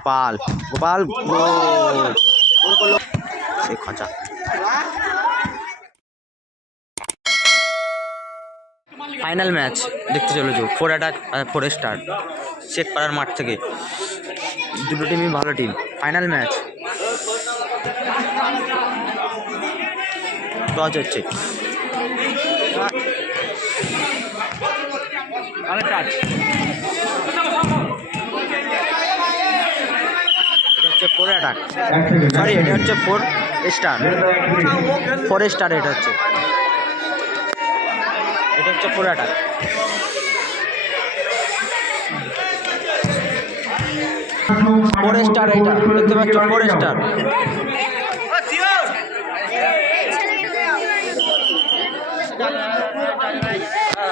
গোপাল গোপাল গোল করলো সেই খাঁচা। ফাইনাল ম্যাচ দেখতে চলেছো, 4 অ্যাটাক 4 স্টার চেক পাড়ার মাঠ থেকে। দুটো টিমই ভালো টিম। ফাইনাল ম্যাচ টস হচ্ছে। এটা হচ্ছে 4 অ্যাটাক, সরি এটা হচ্ছে 4 স্টার, 4 স্টার এটা হচ্ছে 4 অ্যাটাক। ফোর স্টার এটা দেখতে পাচ্ছ, 4 স্টার।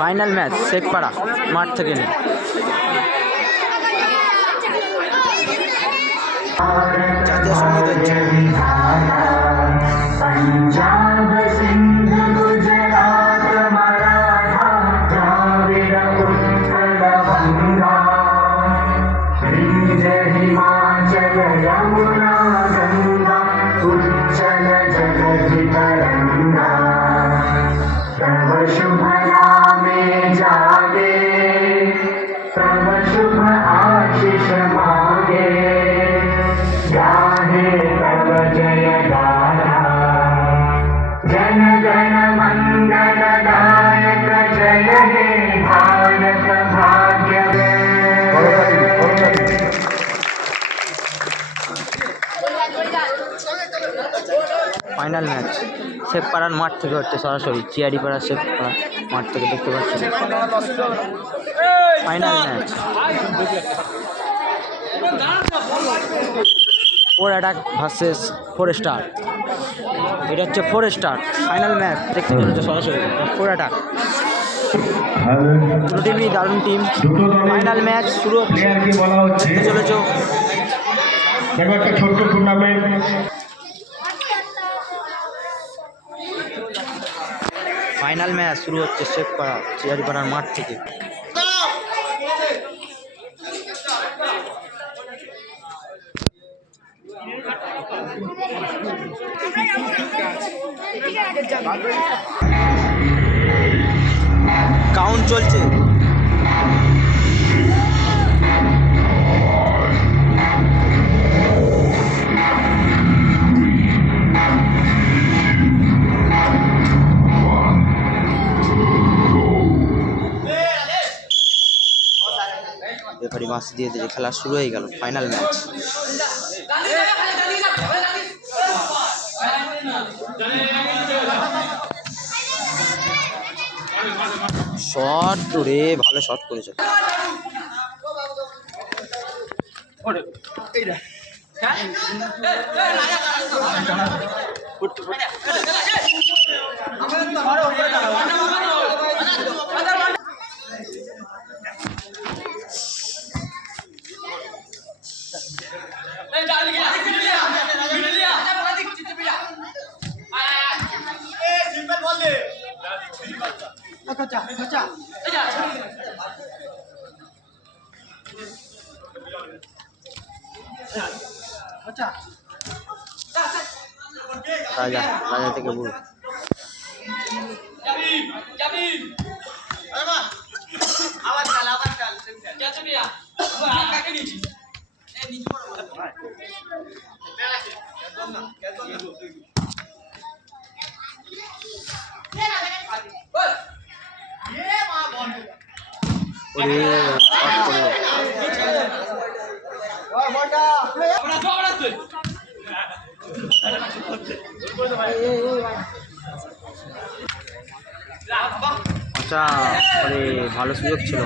ফাইনাল ম্যাচ শেখপাড়া মাঠ থেকে নিয়ে। জাতীয় সঙ্গীত হচ্ছে। शुभ नामे जागे, तब शुभ आशीष मांगे, गाहे तब जय गाथा, जन गण मंगल दायक जय हे भारत भाग्य। ফাইনাল ম্যাচ শেখপাড়ার মাঠ থেকে হচ্ছে সরাসরি, চিয়াড়িপাড়া শেখপাড়া মাঠ থেকে দেখতে পাচ্ছি final match. 4 attack versus 4 star. এটা হচ্ছে 4 স্টার। ফাইনাল ম্যাচ দেখতে চলেছে সরাসরি 4 অ্যাটাক। দুটো টিমই দারুণ টিম। ফাইনাল ম্যাচ শুরু হচ্ছে, দেখতে চলেছ। একটা ছোট্ট টুর্নামেন্ট। ফাইনাল ম্যাচ শুরু হচ্ছে শেখপাড়া চিয়াড়িপাড়ার মাঠ থেকে। কাউন্ট চলছে। রেফারি বাঁশ দিয়ে দিয়েছে, খেলা শুরু হয়ে গেল। Final match. শট রে, ভালো শট করেছে। রাজা রাজা থেকে বুড়ো। আচ্ছা, আরে ভালো সুযোগ ছিল।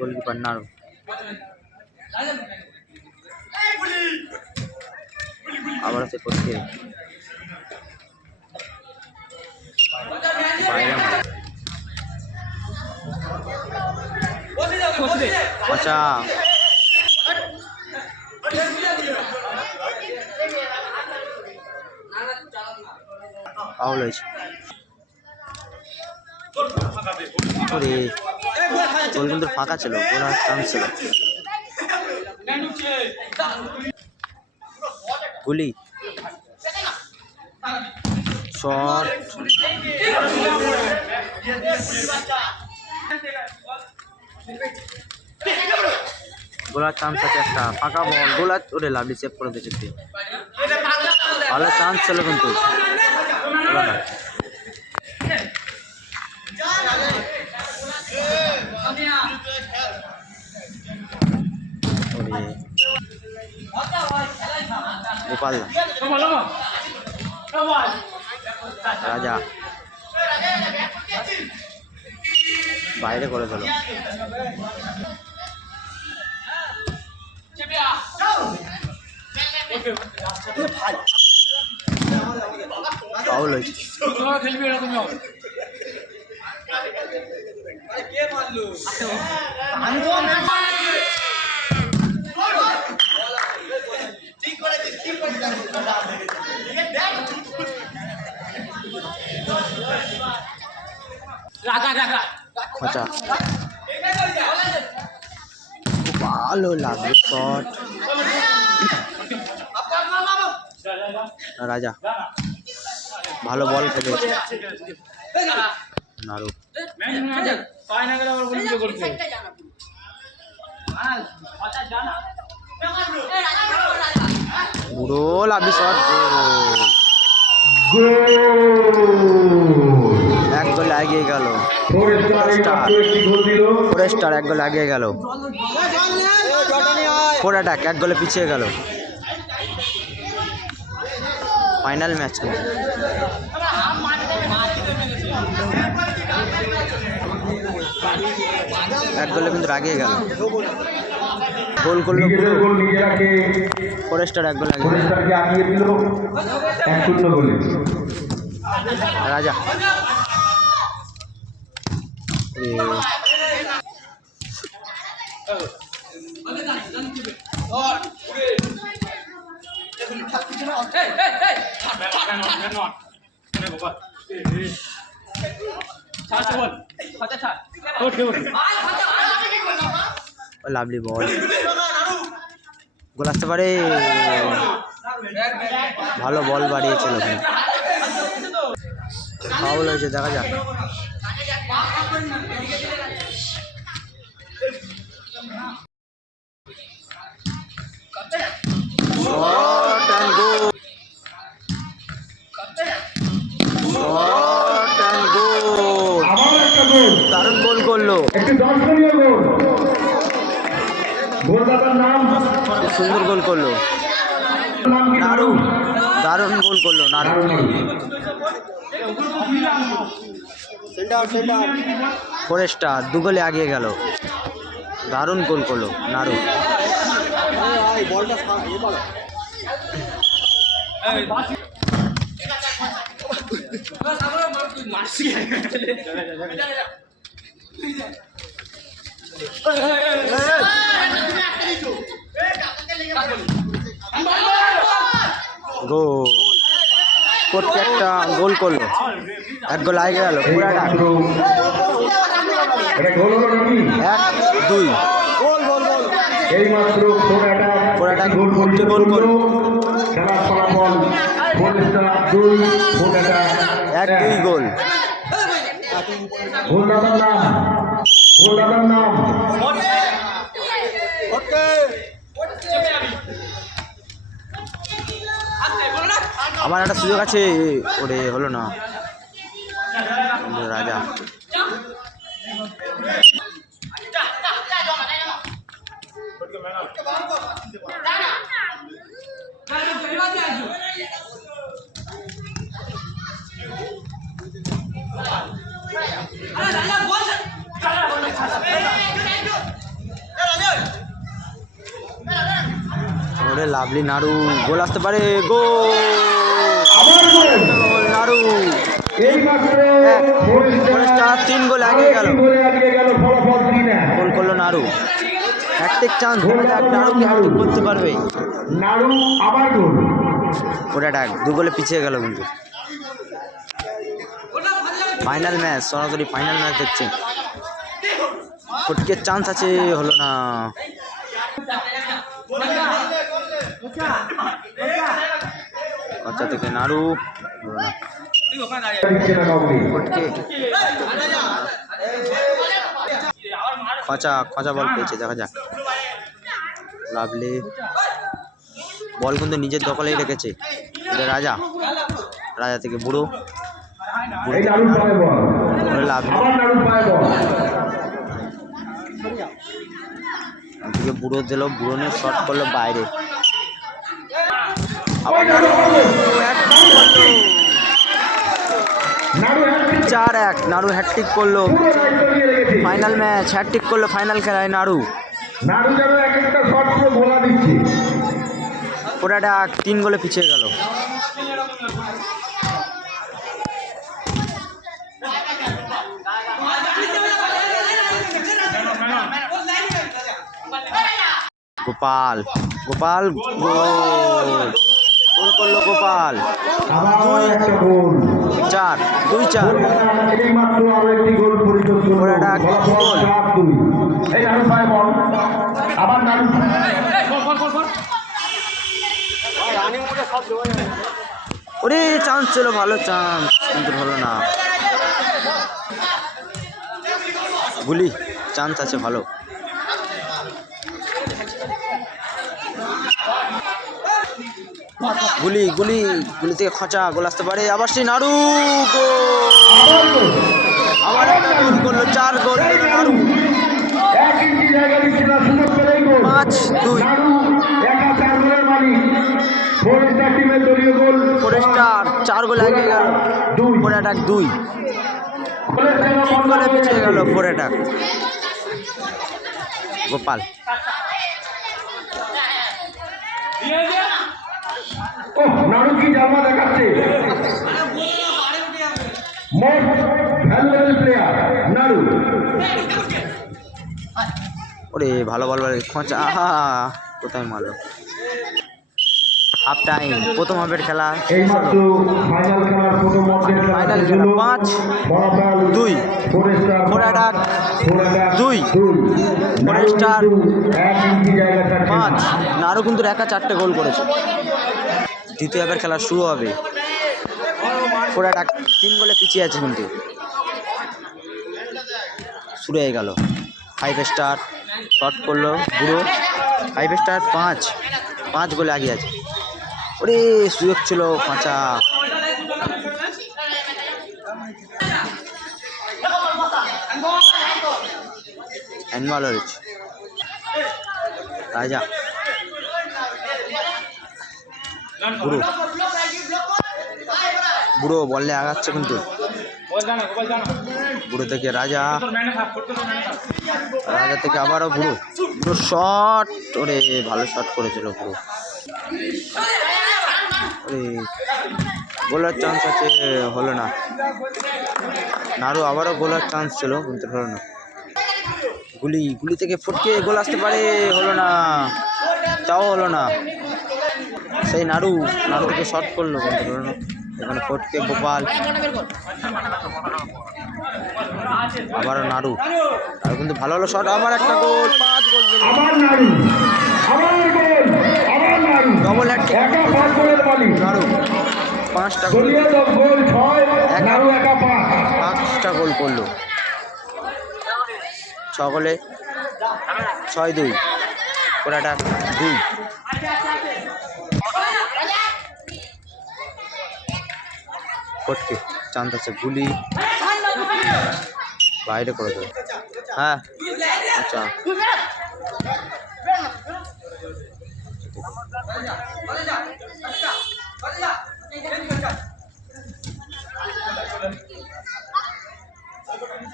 গোলকিপার নাড়ো। আবার আছে করতে আচ্ছা, ফাউল হয়েছে। ওরে গোল কিন্তু ফাঁকা ছিল, গোল আর চান্স ছিল। গুলি শট, গোলার চান্স আছে একটা, ফাঁকা বল, গোলার ওরে লাভলি সেভ করে দিয়েছে। ভালো চান্স ছিল কিন্তু হলো না। গোপাল রাজা বাইরে করে দিল। ফাউল হয়েছে। খোঁচা ভালো লাগবে শট। রাজা ভালো বল খেলেছে। নারু পুরো লাভলি শট, এক গোল এগিয়ে গেল ফরেস্টার, এক গোল এগিয়ে গেল। ফোর অ্যাটাক, এক গোলে পিছিয়ে গেল। ফাইনাল ম্যাচ এক গোলে কিন্তু এগিয়ে গেল। গোল করলো ফরেস্টার, এক গোল রাজা। লাভলি বল, গোল আসতে পারে। ভালো বল বাড়িয়েছিল, ফাউল হয়েছে, দেখা যাক। দারুণ গোল করলো, সুন্দর গোল করলো নারু, দারুণ গোল করলো নারু। ফরেস্টার দু গোলে এগিয়ে গেল, দারুণ গোল করলো নারু। গোল, প্রত্যেকটা গোল করলো, এক গোল আগে গেল। এক দুই গোল করলো, এক দুই গোল। আমার একটা সুযোগ আছে, ওরে হলো না। রাজা ওরে লাভলি নাড়ু, গোল আসতে পারে। গোল নাড়ু, তিন গোল এগিয়ে গেল, গোল করলো নাড়ু। হ্যাটট্রিক চান্স, নাড়ু কি হ্যাটট্রিক করতে পারবে? ওটা দু গোলে পিছিয়ে গেল কিন্তু। ফাইনাল ম্যাচ, সরাসরি ফাইনাল ম্যাচ দেখছেন। ফটকের চান্স আছে, হলো না। খচা থেকে নাড়ু, হলো না। ফটকে খচা বল পেয়েছে, দেখা যাক। লাভলি বল কিন্তু নিজের দখলেই রেখেছে। রাজা, রাজা থেকে বুড়ো, লাভলি থেকে বুড়ো দিল, বুড়ো নিয়ে শট করলো বাইরে। আবার নাড়ু 4-1, নাড়ু হ্যাটট্রিক করলো। ফাইনাল ম্যাচ, হ্যাটট্রিক করলো ফাইনাল খেলায় নাড়ু। পুরাটা 3 গোলে পিছিয়ে গেল। গোপাল, গোপাল গোল করলো গোপাল। 2-4 ওরে চান্স ছিল, ভালো চান্স, কিন্তু হলো না। গুলি চান্স আছে ভালো। গুলি গুলি গুলি থেকে খচা, গোল আসতে পারে। আবার সেই নাড়ু গোল, আবার একটা গোল করলো। 4 গোল নাড়ু। 5-2 ফরেস্টার 4 গোল এগিয়ে গেল। ফোর অ্যাটাক 2, 3 গোলে পিছিয়ে গেল ফোর অ্যাটাক। গোপাল নাড়ু কি জামা দেখাচ্ছে, মোস্ট ভ্যালুয়েবল প্লেয়ার নাড়ু। ওরে ভালো বল, খোঁচা, আহা কোথায় মারলো। হাফ টাইম, প্রথম হাফের খেলা। ফাইনাল খেলা 5-2 ফোর অ্যাটাক 2 ফরেস্টার 5। নাড়ু কিন্তু একা 4টে গোল করেছে। দ্বিতীয় হাফের খেলা শুরু হবে। ফোর অ্যাটাক 3 গোলে পিছিয়ে আছে, কিন্তু শুরু হয়ে গেল। 5 স্টার শট করলো বুড়ো। 5 স্টার 5 গোলে আগে আছে। ওরে সুযোগ ছিল, কাঁচা। রাজা বুড়ো, বুড়ো বললে আগাচ্ছে, কিন্তু বুড়ো থেকে রাজা, রাজা থেকে আবারও বুড়ো, বুড়ো শট। ওরে ভালো শট করেছিল বুড়ো। ওরে গোলার চান্স আছে, হলো না। নাড়ু আবারও গোলার চান্স ছিল, কিন্তু হলো না। গুলি গুলি থেকে ফটকে গোল আসতে পারে, হলো না, তাও হলো না। সেই নাড়ু থেকে শট করলো, কিন্তু হলো না। এখানে ফটকে গোপাল, আবারও নাড়ু কিন্তু ভালো হলো শট। আবার একটা গোল, 5 গোল, ডবল হ্যাটট্রিক নাড়ু। 5টা গোল, 5টা গোল করলো। 6 গোলে 6-2 পুরাটা 2। ফটকে চান্স আছে, গুলি বাইরে করে দেবে। হ্যাঁ আচ্ছা,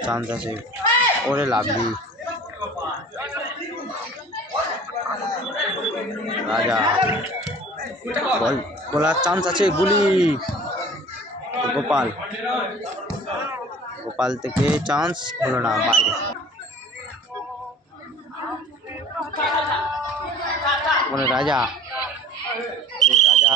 চান্স আছে। ওরে লাভলি, রাজা বল, বলার চান্স আছে। গুলি গোপাল, গোপাল থেকে চান্স, হলো না, বাইরে। রাজা, রাজা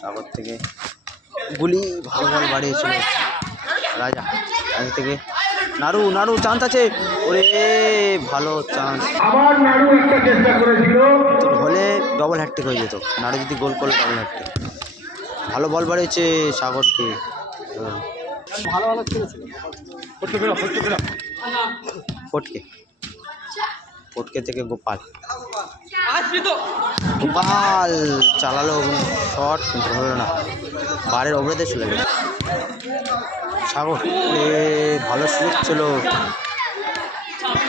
সাগর থেকে গুলি ভালো বল বাড়িয়েছিল রাজা থেকে নাড়ু চান্স আছে, ওরে ভালো চান্স, আবার নাড়ু একটা চেষ্টা করেছিল। হলে ডবল হ্যাটট্রিক হয়ে যেত, নাড়ু যদি গোল করলে ডবল হ্যাটট্রিক। ভালো বল বাড়িয়েছে সাগরকে, ফটকে থেকে গোপাল চালালো শট কিন্তু হলো না, বারের ওপরেতে চলে গেল সাগর। ভালো সুযোগ ছিল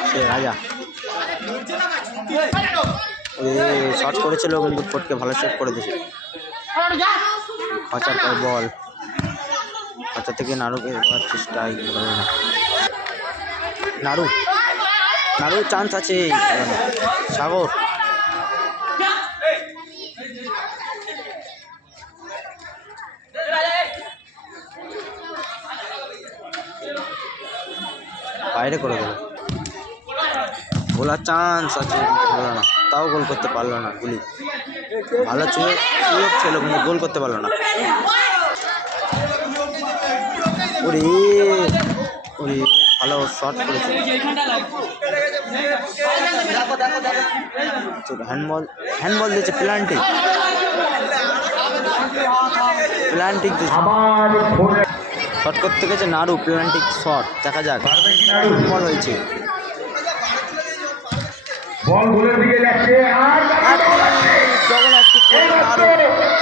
সে রাজা, শট করেছিল কিন্তু ফটকে ভালো সেভ করে দিয়েছে। খচার পর বল, খচা থেকে নাড়ুকে দেওয়ার চেষ্টা হলো না। নাড়ু চান্স আছে, সাগর বাইরে করে দিল, গোলার চান্স আছে কিন্তু হলো না, তাও গোল করতে পারলো না গুলি। ভালো সুযোগ ছিল কিন্তু গোল করতে পারলো না। ওরে ভালো শট করেছে, হ্যান্ডবল দিয়েছে, প্লান্টিং শট করতে গেছে নাড়ু, প্লান্টিং শট, দেখা যাক বল হয়েছে। বল গোলের দিকে যাচ্ছে আর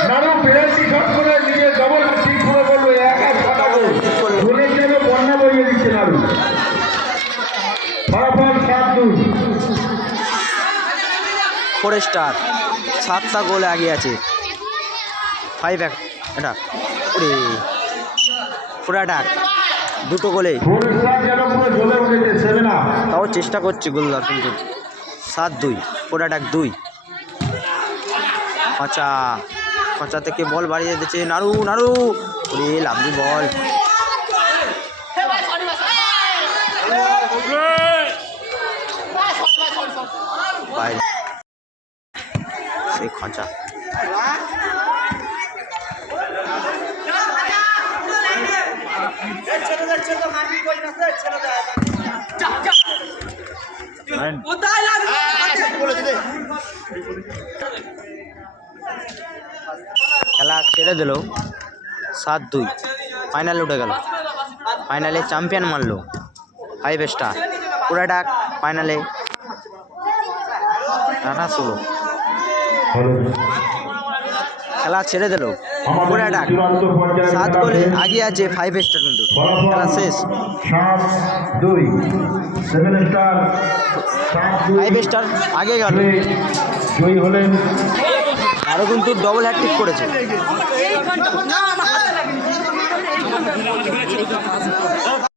নাড়ু পেনাল্টি শট করে নিজে ডবল হ্যাট্রিক করে বললো, গোলের জন্য বন্যা বইয়ে দিচ্ছে নাড়ু। ফলাফল 7-2। ফরেস্টার 7টা গোলে এগিয়ে আছে, 5 এটা ওরে ফুরাডাক 2টো গোলে, ফরেস্টার যেন পুরো জ্বলে উঠেছে, 7 তাও চেষ্টা করছে গোল দেওয়ার কিন্তু 7-2 ফুরাডাক 2। খচা থেকে বল বাড়িয়ে দিচ্ছে নাড়ু, ওরে লাভলি বল, বাইরে সেই খচা খেলা ছেড়ে দিল, 7-2 ফাইনালে উঠে গেল, ফাইনালে চ্যাম্পিয়ন মারলো 5 স্টার ফুরাডাক, ফাইনালে টাটা ষোলো। খেলা ছেড়ে দিল ফুরাডাক 7 গোলে এগিয়ে আছে 5 স্টার, কিন্তু খেলা শেষ 5 স্টার আগে গেল, জয়ী হলেন আরও কিন্তু ডবল হ্যাটট্রিক করেছে।